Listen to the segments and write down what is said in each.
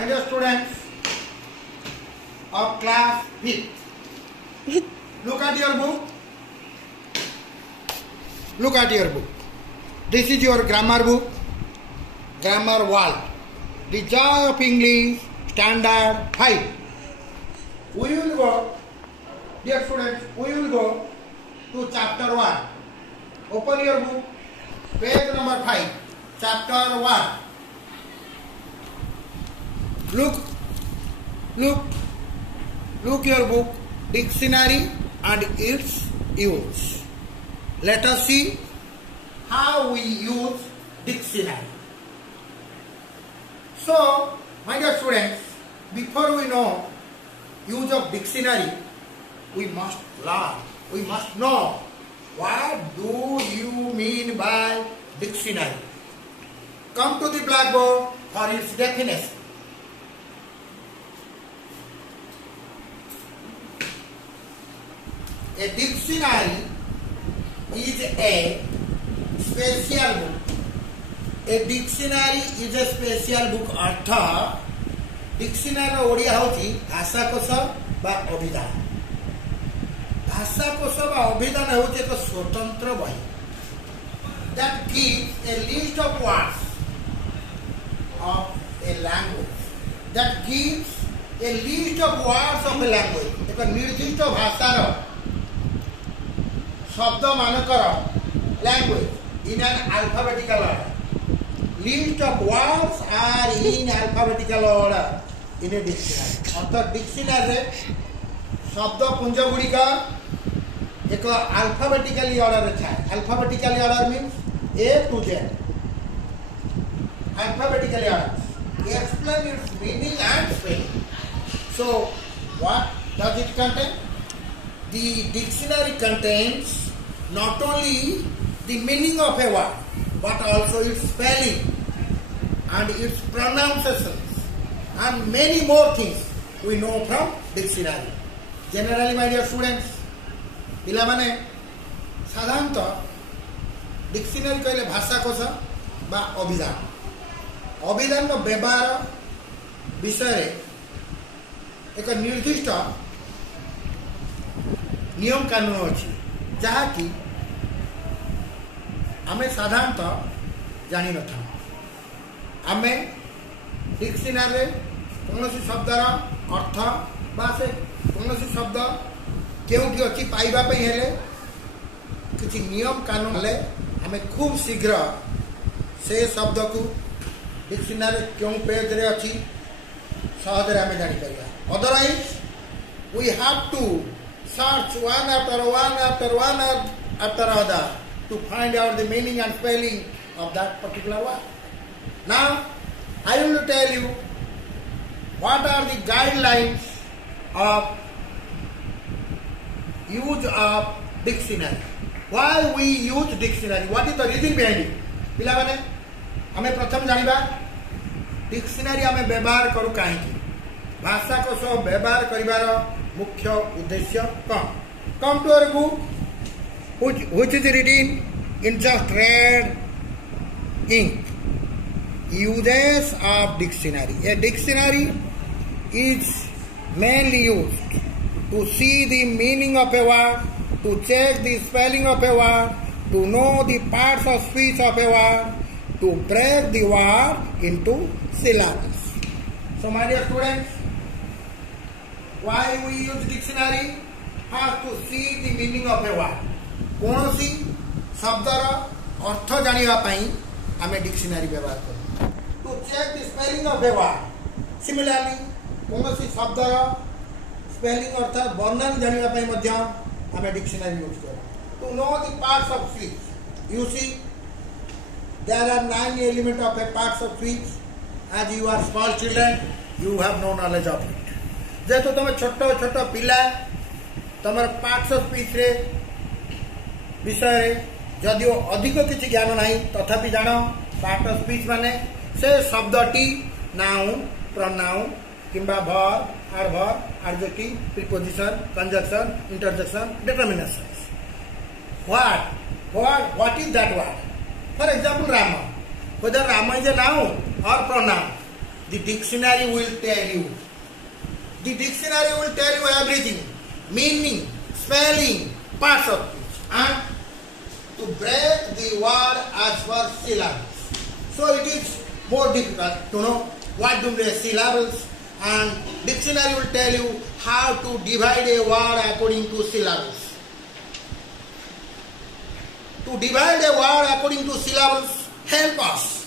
My dear students of class 5th, look at your book. Look at your book. This is your grammar book, Grammar World. The Joy of English, Standard 5. We will go, dear students, we will go to chapter 1. Open your book, page number 5, chapter 1. Look your book, dictionary and its use. Let us see how we use dictionary. So, my dear students, before we know use of dictionary, we must learn, we must know what do you mean by dictionary. Come to the blackboard for its definition. A dictionary is a special book. A dictionary is a special book. Earth dictionary Odia होची भाषाकोश बा अभिधान. भाषाकोश बा अभिधान होची एक स्वतंत्र बही that gives a list of words of a language. That gives a list of words of a language. एक निर्दिष्ट भाषार शब्द मानकर language in an alphabetical order. List of words are in alphabetical order in a dictionary. अर्थात dictionary रे शब्द पुंज गुड़िक एक alphabetically order था. Alphabetically order means A to Z. Alphabetically order. Explain its meaning and spelling. So, what does it contain? The dictionary contains not only the meaning of a word, but also its spelling and its pronunciations and many more things we know from dictionary. Generally, my dear students, पिला माने साधारणतः dictionary कहले भाषाकोश बा अभिधान. अभिधान को व्यवहार विषय एक निर्दिष्ट नियम कानून अच्छी जहाँकि आमे साधारणतः जानी न था. आमे डिक्शनरी कौन सी शब्दर अर्थ बा से कौन सी शब्द केउठी अच्छी पाइबा पई हेले किछि नियम कानून हेले आमे खूब शीघ्र से शब्द को डिक्शनरी क्यों पेज रे अच्छी सहज रे आमे जानि परिबा. Otherwise we have to search one after other to find out the meaning and spelling of that particular word. Now, I will tell you what are the guidelines of use of dictionary. Why we use dictionary? What is the reason behind it? पिला माने हमें प्रथम जानिबा dictionary हमें व्यवहार करू काहे की भाषा को सब व्यवहार करिवार मुख्य उद्देश्य कौन. Come to our book which is written in just red ink. Uses of dictionary. A dictionary is mainly used to see the meaning of a word, to check the spelling of a word, to know the parts of speech of a word, to break the word into syllables. So my dear students, why we use dictionary? First, to see the meaning of a word. कौन सी शब्दर अर्थ जानिबा पई हमें dictionary व्यवहार करू. To check the spelling of a word. Similarly कौन सी शब्दर spelling अर्थात वर्णन जानिबा पई मध्य हमें डिक्शनरी यूज करू. To know the parts of speech. You see there are 9 element of a parts of speech. As you are small children you have no knowledge of it. जेहेतु तुम छोट छोट पिला तुम पार्ट्स ऑफ स्पीच रे विषय जदिओ अधिक किसी ज्ञान ना तथापि जान पार्ट ऑफ स्पीच माने से शब्दटी नाउन प्रोनाउन किंबा verb adverb adjective preposition conjunction interjection determinations. what is that word? For example, Rama. Whether Rama is a noun or pronoun. the dictionary will tell you. The dictionary will tell you everything, meaning, spelling, parts of speech, and to break the word as per syllables. So it is more difficult to know what do the syllables, and dictionary will tell you how to divide a word according to syllables. To divide a word according to syllables help us.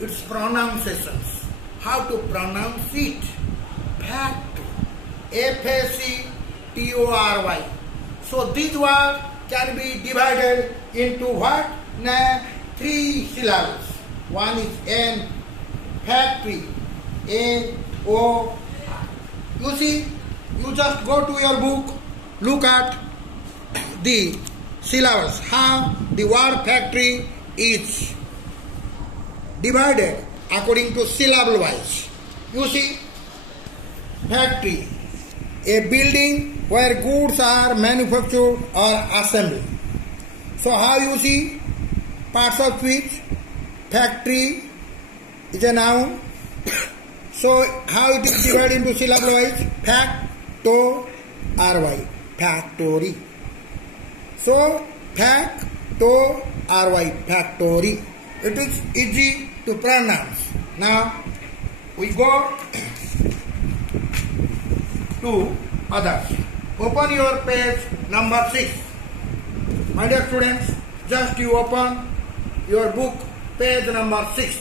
Its pronunciations, how to pronounce it. Factory, F-A-C-T-O-R-Y. So this word can be divided into what? 3 syllables. One is N, factory, A-O-R. You see, you just go to your book, look at the syllables, how the word factory is divided according to syllable wise. You see, factory, a building where goods are manufactured or assembled. So how you see, parts of speech, factory is a noun. So how it is divided into syllable wise? Facto-ry, factory. So facto-ry, factory. It is easy to pronounce. Now we go to others. Open your page number 6. My dear students, just you open your book page number 6.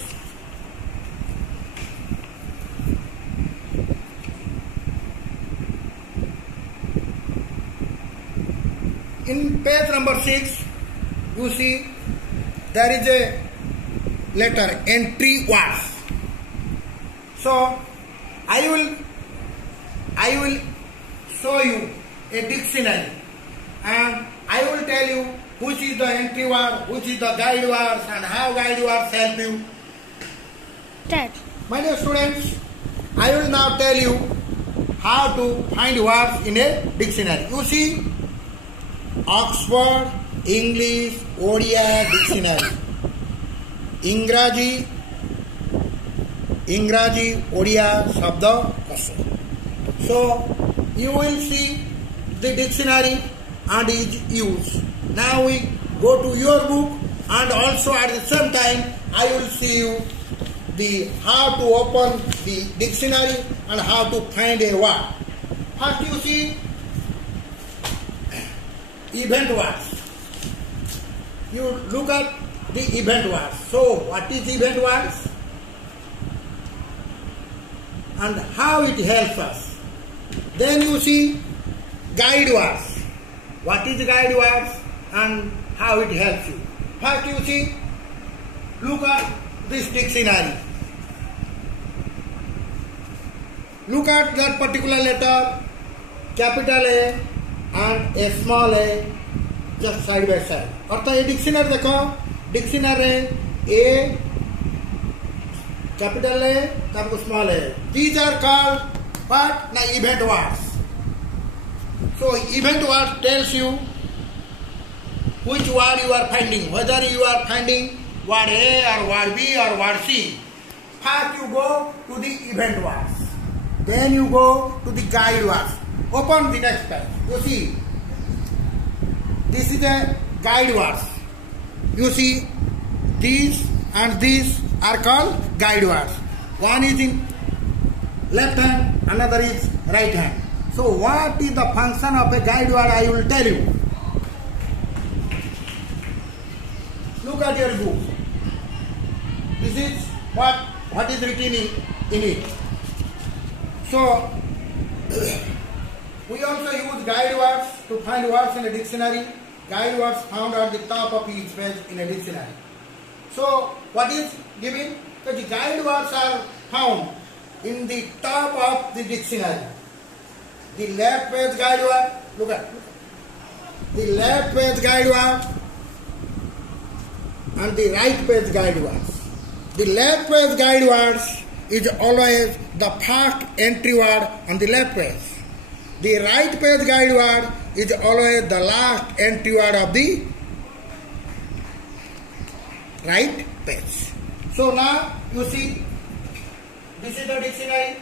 In page number 6, you see there is a letter entry words. So I will show you a dictionary and I will tell you which is the entry word, which is the guide words, and how guide words help you. Dad. My dear students, I will now tell you how to find words in a dictionary. You see, Oxford English Odia Dictionary, Ingraji Odia Shabda Kosh. So you will see the dictionary and its use. Now we go to your book, and also at the same time I will see you the how to open the dictionary and how to find a word. First you see event words. You look at the event words. So what is event words and how it helps us? Then you see guide words. What is guide words and how it helps you? First you see, look at this dictionary. Look at that particular letter, capital A and a small a, just side by side. अर्थात ये dictionary देखो, dictionary A, capital A, तब small a. These are called what? Na event words. So event words tells you which word you are finding, whether you are finding word A or word B or word C. First you go to the event words. Then you go to the guide words. Open the next page. You see, this is a guide words. You see, these and these are called guide words. One is in left hand, another is right hand. So what is the function of a guide word? I will tell you. Look at your book. This is what is written in it. So we also use guide words to find words in a dictionary. Guide words found at the top of each page in a dictionary. So what is given? So the guide words are found in the top of the dictionary. The left page guide word, look at the left page guide word and the right page guide words. The left page guide words is always the first entry word on the left page. The right page guide word is always the last entry word of the right page. So now you see This is the dictionary.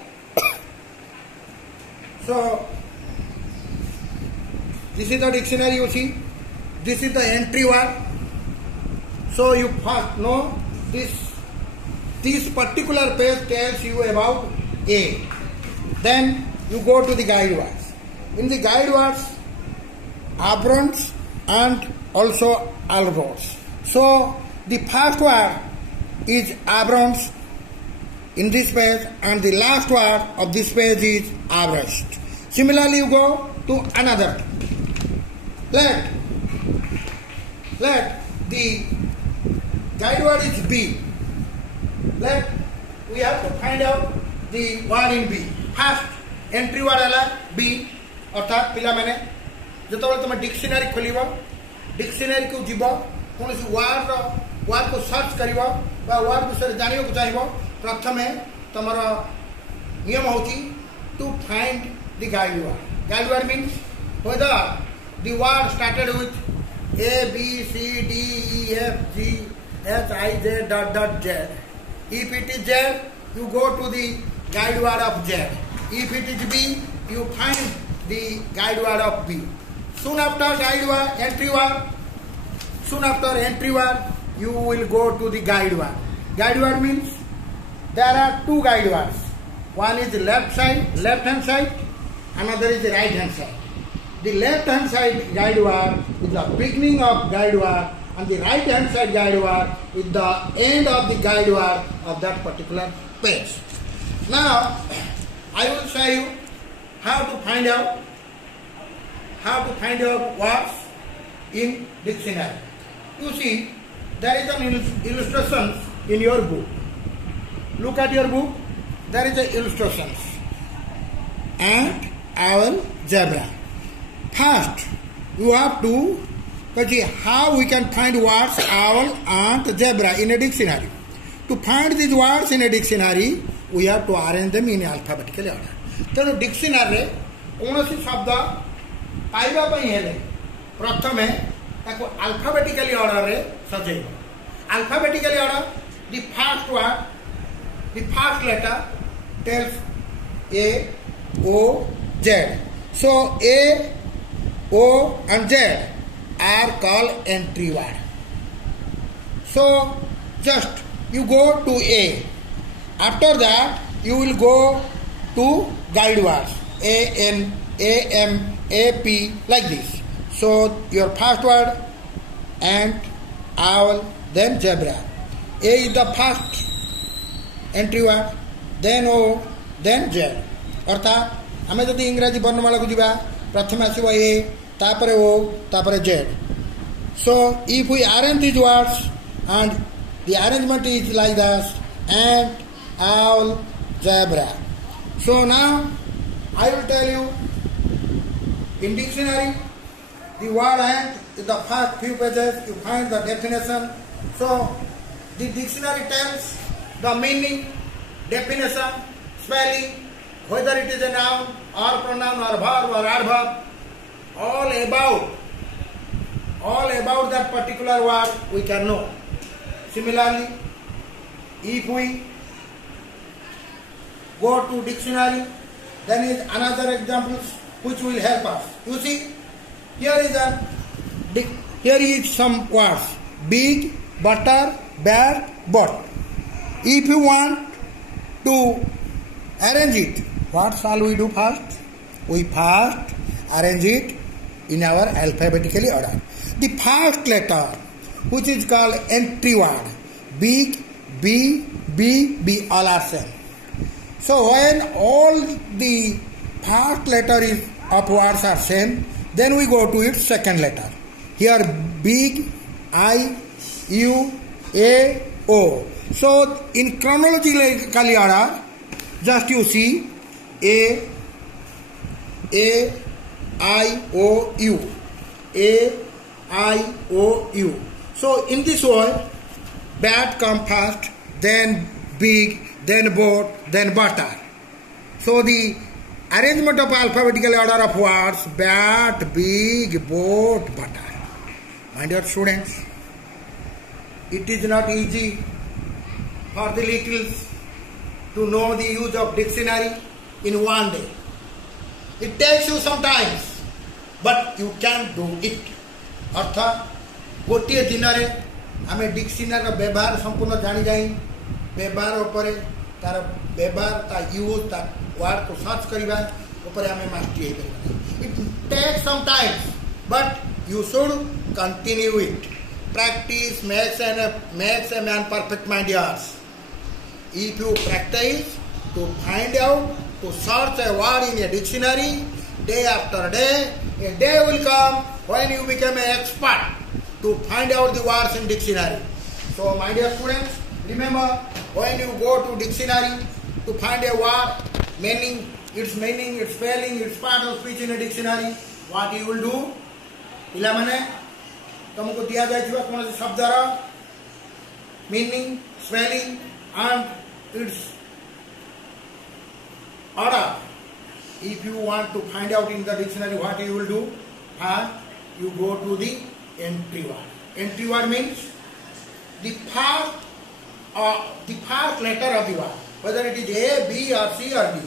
So this is the dictionary, you see. This is the entry word. So you first know this particular page tells you about A. Then you go to the guide words. In the guide words, abrons and also alborz. So the first word is abrons in this page, and the last word of this page is arrest. Similarly, you go to another. Let the guide word is B. We have to find out the word in B. First entry word है B, अर्थात पिला मैंने जो तुम dictionary खोल dictionary को जीव कौन वार्ड को सर्च कर वार्ड विषय जाना को चाहिए प्रथम तुम नियम हूँ to find the guide word. Guide word means whether the word started with A, B, C, D, E, F, G, H, I, J, Z. If it is Z, you go to the guide word of Z. If it is B, you find the guide word of B. Soon after entry word, you will go to the guide word. Guide word means there are two guide words. One is left hand side, another is the right hand side. The left hand side guide word is the beginning of guide word, and the right hand side guide word is the end of the guide word of that particular page. Now I will show you how to find out words in dictionary. You see, there is an illustration in your book. Look at your book. There is a illustrations. Ant, owl, zebra. First, you have to see how we can find words owl, ant, zebra in a dictionary. To find these words in a dictionary, we have to arrange them in alphabetical order. तेणु dictionary कौन सी शब्द पाइबा प्रथम alphabetically order रे सजेब. Alphabetically order, the first word, the first letter tells A, O, Z. So A, O and Z are called entry word. So just you go to A. After that you will go to guide words A, N, A, M, A, P, like this. So your first word ant, owl, then zebra. A is the first entry word, then O, then Z. अर्थात आम जब इंग्राजी वर्णमाला को जीवा प्रथम आसो A, तापर O, तापर Z. So if we arrange these words, and the arrangement is like this: ant, owl, zebra. So now I will tell you, in dictionary the word ant is the first few pages. You find the definition. So the dictionary tells the meaning, definition, spelling, whether it is a noun or pronoun or verb or adverb, all about that particular word we can know. Similarly, if we go to dictionary, then is another examples which will help us. You see, here is some words: big, butter, bad, but. If you want to arrange it, what shall we do first? We first arrange it in our alphabetically order. The first letter, which is called entry word, big, B, B, B, all are same. So when all the first letter of words are same, then we go to its second letter. Here big, I, U, A, O. So in chronological order, just you see A, I, O, U. A, I, O, U. So in this way, bat come first, then big, then boat, then butter. So the arrangement of alphabetical order of words: bat, big, boat, butter. My dear students, it is not easy for the littles to know the use of dictionary in one day. It takes you some time, but you can do it. अर्थात गोटे दिन में आम dictionary व्यवहार संपूर्ण जानी जाए व्यवहार उपर तार व्यवहार ता यूज ता वर्ड को सर्च करवा उपर आम mastery it takes some time but you should continue it. Practice makes a man perfect, my dears. If you practice to find out, to search a word in a dictionary, day after day, a day will come when you become an expert to find out the words in dictionary. So, my dear students, remember when you go to dictionary to find a word, its spelling, its part of speech in a dictionary, what you will do? पिलामाने तुमको दिया जाइथिबा कौन से शब्दर meaning spelling and its order. If you want to find out in the dictionary what you will do, you go to the entry word. Entry word means the first letter of the word, whether it is A, B or C or D.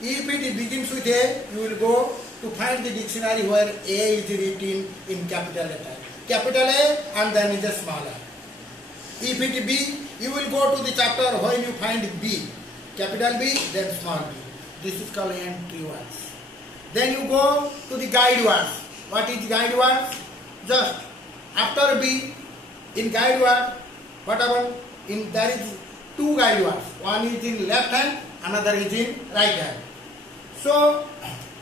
If it begins with A, you will go to find the dictionary where A is written in capital letter. Capital A and then is a small a. If it is B, you will go to the chapter when you find B. Capital B, then small b. This is called entry words. Then you go to the guide words. What is guide words? Just after B, in guide word, whatever, there is two guide words. One is in left hand, another is in right hand. So,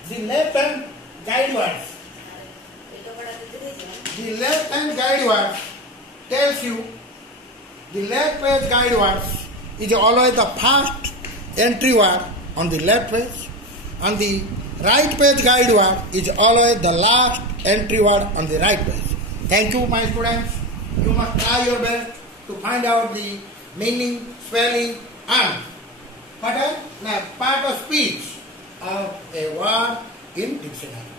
the left hand guide words. The left hand guide words tells you, the left page guide words is always the first entry word on the left page, and the right page guide word is always the last entry word on the right page. Thank you, my students. You must try your best to find out the meaning, spelling and part of speech of a word in dictionary.